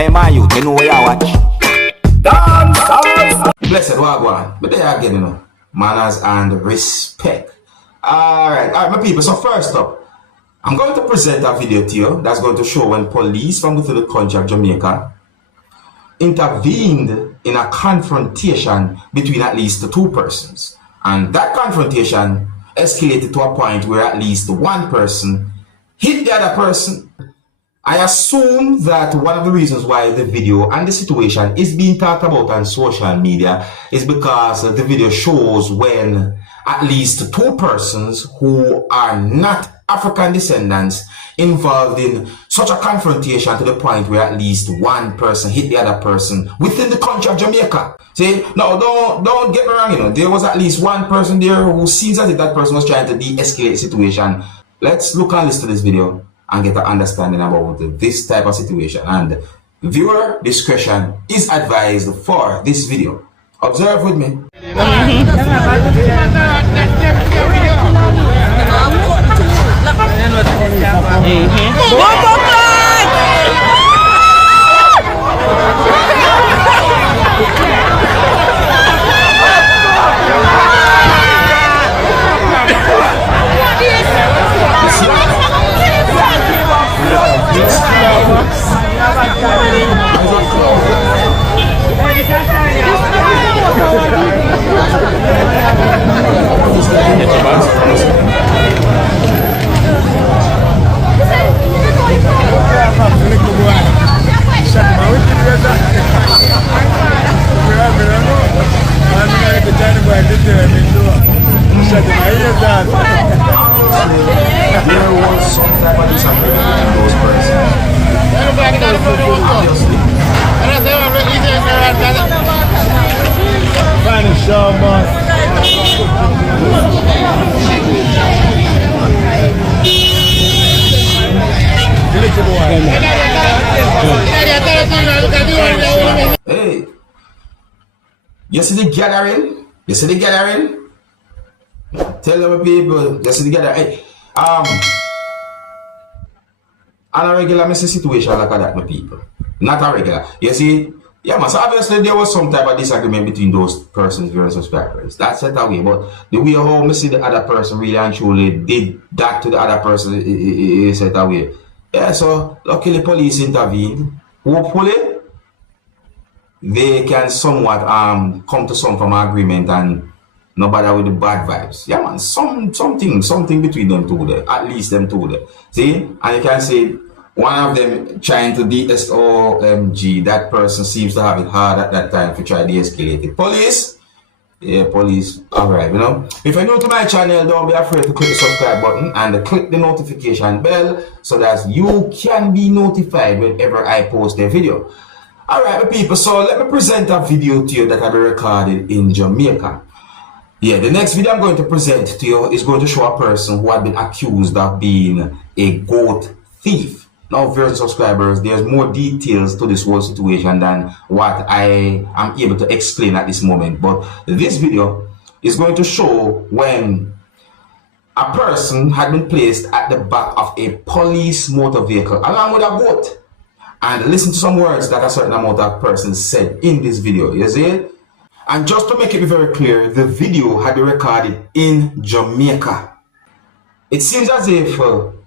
Hey man, you know where you watch. Dancehall. Blessed wagwan. But there again, you know, manners and respect. Alright, my people. So first up, I'm going to present a video to you that's going to show when police from within the country of Jamaica intervened in a confrontation between at least two persons. And that confrontation escalated to a point where at least one person hit the other person. I assume that one of the reasons why the video and the situation is being talked about on social media is because the video shows when at least two persons who are not African descendants involved in such a confrontation to the point where at least one person hit the other person within the country of Jamaica. See, no, don't get me wrong, you know, there was at least one person there who seems as if that person was trying to de-escalate the situation. Let's look and listen to this video and get an understanding about this type of situation. And viewer discretion is advised for this video. Observe with me. There was some type of disagreement between those persons. Hey, you see the gathering? You see the gathering? Tell them people, you see the gathering. Hey, on a regular messy situation like that, my people. Not a regular. You see, yeah, man, so obviously there was some type of disagreement between those persons, viewers, subscribers. That's it away. But the way how me see the other person really and truly did that to the other person is set away. Yeah, so luckily police intervened. Hopefully they can somewhat come to some form of agreement and not bother with the bad vibes. Yeah, man, something between them two there. At least them two there. See? And you can see one of them trying to de-SOMG. That person seems to have it hard at that time to try to de-escalate it. Police? Yeah, police. Alright, you know. If you're new to my channel, don't be afraid to click the subscribe button and click the notification bell so that you can be notified whenever I post a video. Alright, my people, so let me present a video to you that I recorded in Jamaica. Yeah, the next video I'm going to present to you is going to show a person who had been accused of being a goat thief. Now, viewers and subscribers, there's more details to this whole situation than what I am able to explain at this moment. But this video is going to show when a person had been placed at the back of a police motor vehicle along with a goat. And listen to some words that a certain amount of persons said in this video. You see it? And just to make it very clear, the video had been recorded in Jamaica. It seems as if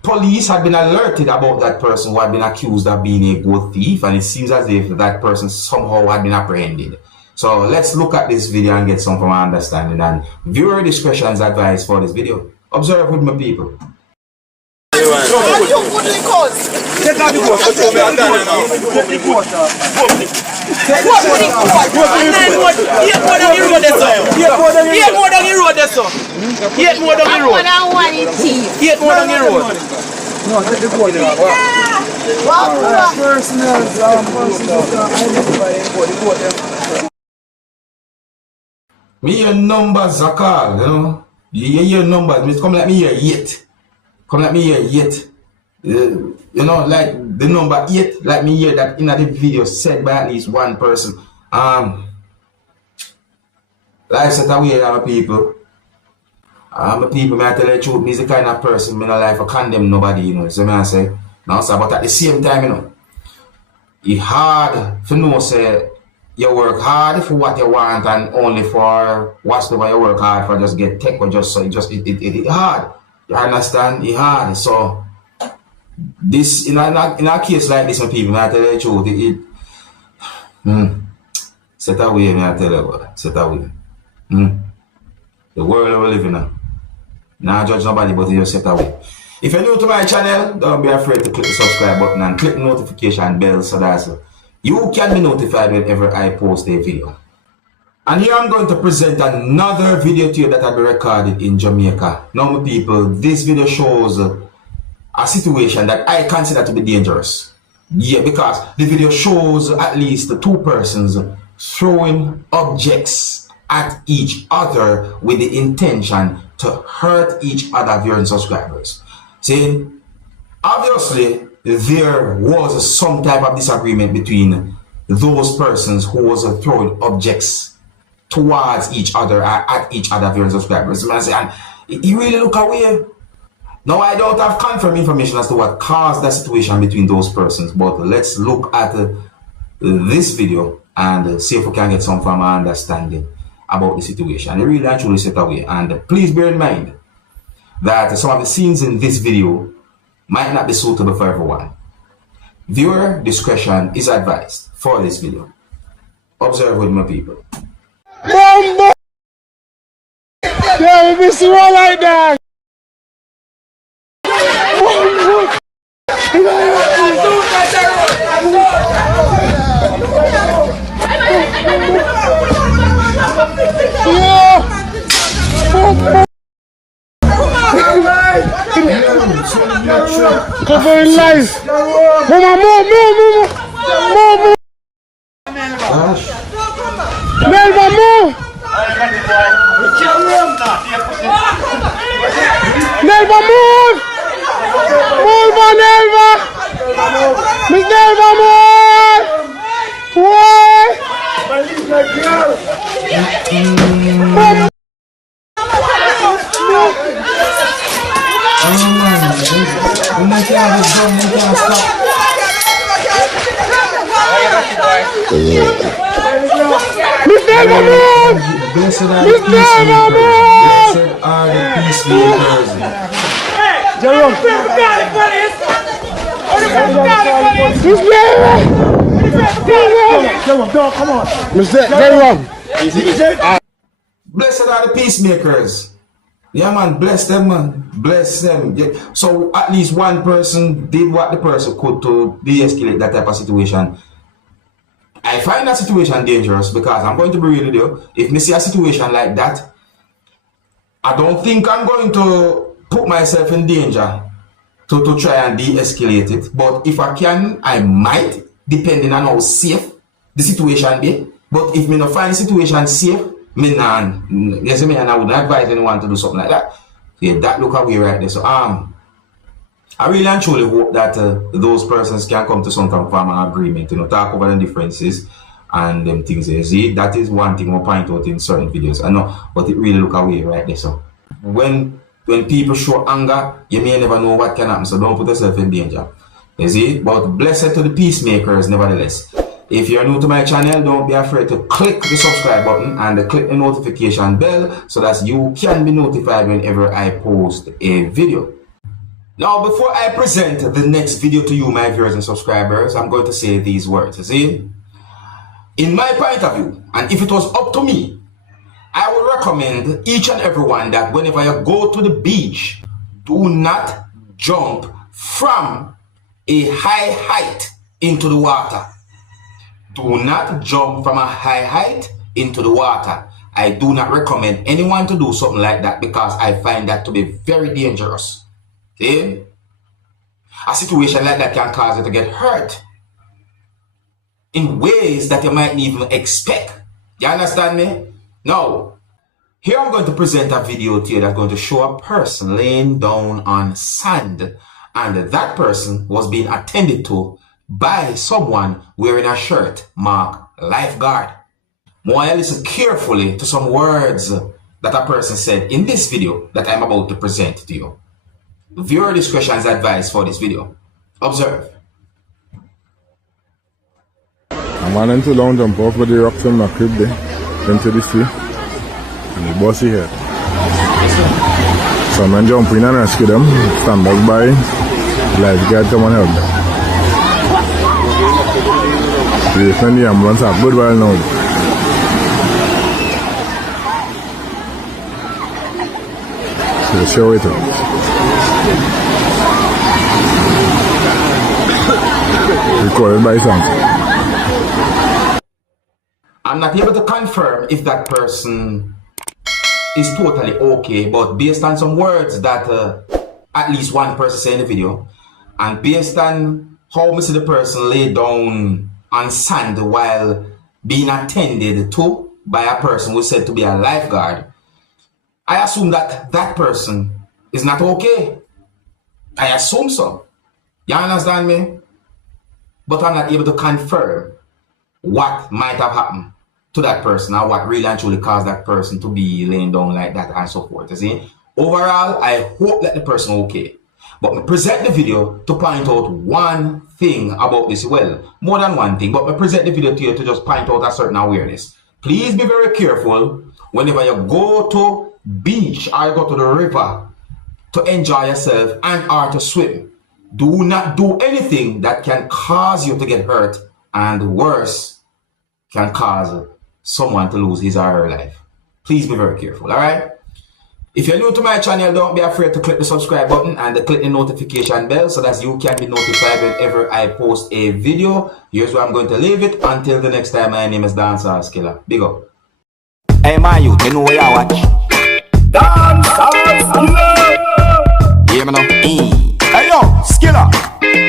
police had been alerted about that person who had been accused of being a goat thief, and it seems as if that person somehow had been apprehended. So let's look at this video and get some from our understanding, and viewer discretion is advised for this video. Observe with my people. Me your numbers are called, you know. Your numbers, come like me here yet. Come like me here yet. You know, like the number 8, like me here that in the video said by at least one person. Life set away, my people. My people, may I tell you the truth, me the kind of person, me no like to condemn nobody, you know. So me I say, now, so, but at the same time, you know, it's hard to know say you work hard for what you want and only for whatever you work hard for just get tech or just so it hard. You understand? It's hard. So this in a case like this, when people I tell you the truth, set away, me I tell you, set away. The world we live in now. Not judge nobody, but you just set away. If you're new to my channel, don't be afraid to click the subscribe button and click the notification bell so that you can be notified whenever I post a video. And here I'm going to present another video to you that I've recorded in Jamaica. Now, my people, this video shows a situation that I consider to be dangerous. Yeah, because the video shows at least two persons throwing objects at each other with the intention to hurt each other, viewers and subscribers. See, obviously, there was some type of disagreement between those persons who was throwing objects towards each other, at each other, viewers and subscribers. And he really look away. Now, I don't have confirmed information as to what caused that situation between those persons, but let's look at this video and see if we can get some form of understanding about the situation. It really actually set away. And please bear in mind that some of the scenes in this video might not be suitable for everyone. Viewer discretion is advised for this video. Observe with my people. Bombo! Yeah, we see one like that. Covering life. Move. Nelva, move. Nelva, move. Move, Nelva. Miss Nelva, move. What? Miss Nelva, move. Blessed are the peacemakers. Jerome. Miss Nelva. Jerome, come on. Miss Jerome. Blessed are the peacemakers. Yeah, man, bless them, man. Bless them. Yeah. So at least one person did what the person could to de-escalate that type of situation. I find that situation dangerous because I'm going to be real with you. If I see a situation like that, I don't think I'm going to put myself in danger to try and de-escalate it. But if I can, I might, depending on how safe the situation be. But if me not find the situation safe, and I would advise anyone to do something like that. Yeah, that look away right there. So I really and truly hope that those persons can come to some kind of agreement, talk over the differences and them things. You see, that is one thing we'll point out in certain videos. I know, but it really look away right there. So when people show anger, you may never know what can happen. So don't put yourself in danger. You see, but blessed to the peacemakers, nevertheless. If you're new to my channel, don't be afraid to click the subscribe button and click the notification bell so that you can be notified whenever I post a video. Now, before I present the next video to you, my viewers and subscribers, I'm going to say these words. You see, in my point of view, and if it was up to me, I would recommend each and everyone that whenever you go to the beach, do not jump from a high height into the water. Do not jump from a high height into the water. I do not recommend anyone to do something like that because I find that to be very dangerous. See? A situation like that can cause you to get hurt in ways that you might even expect. You understand me? Now, here I'm going to present a video to you that's going to show a person laying down on sand, and that person was being attended to by someone wearing a shirt marked lifeguard. More listen carefully to some words that a person said in this video that I'm about to present to you. Viewer discretion is advised for this video. Observe. Man into long jump off with the rocks in my crib there, into the sea, and the bossy here. So man jump in and rescue them, stand back by, lifeguard come and help them. We defend the ambulance a good while now. So let's show it out. Recorded by Samson. I'm not able to confirm if that person is totally okay, but based on some words that at least one person said in the video, and based on how I see the person lay down on sand while being attended to by a person who is said to be a lifeguard, I assume that that person is not okay. I assume so. You understand me? But I'm not able to confirm what might have happened to that person or what really and truly caused that person to be laying down like that and so forth. You see? Overall, I hope that the person okay. But I present the video to point out one thing about this. Well, more than one thing, but I present the video to you to just point out a certain awareness. Please be very careful whenever you go to beach or you go to the river to enjoy yourself and or to swim. Do not do anything that can cause you to get hurt, and worse, can cause someone to lose his or her life. Please be very careful, alright? If you're new to my channel, don't be afraid to click the subscribe button and click the notification bell so that you can be notified whenever I post a video. Here's where I'm going to leave it. Until the next time, my name is Dancehall Skilla. Big up. Hey man, you know where you watch? Dancehall Skilla. Hear me now? Hey yo, Skilla.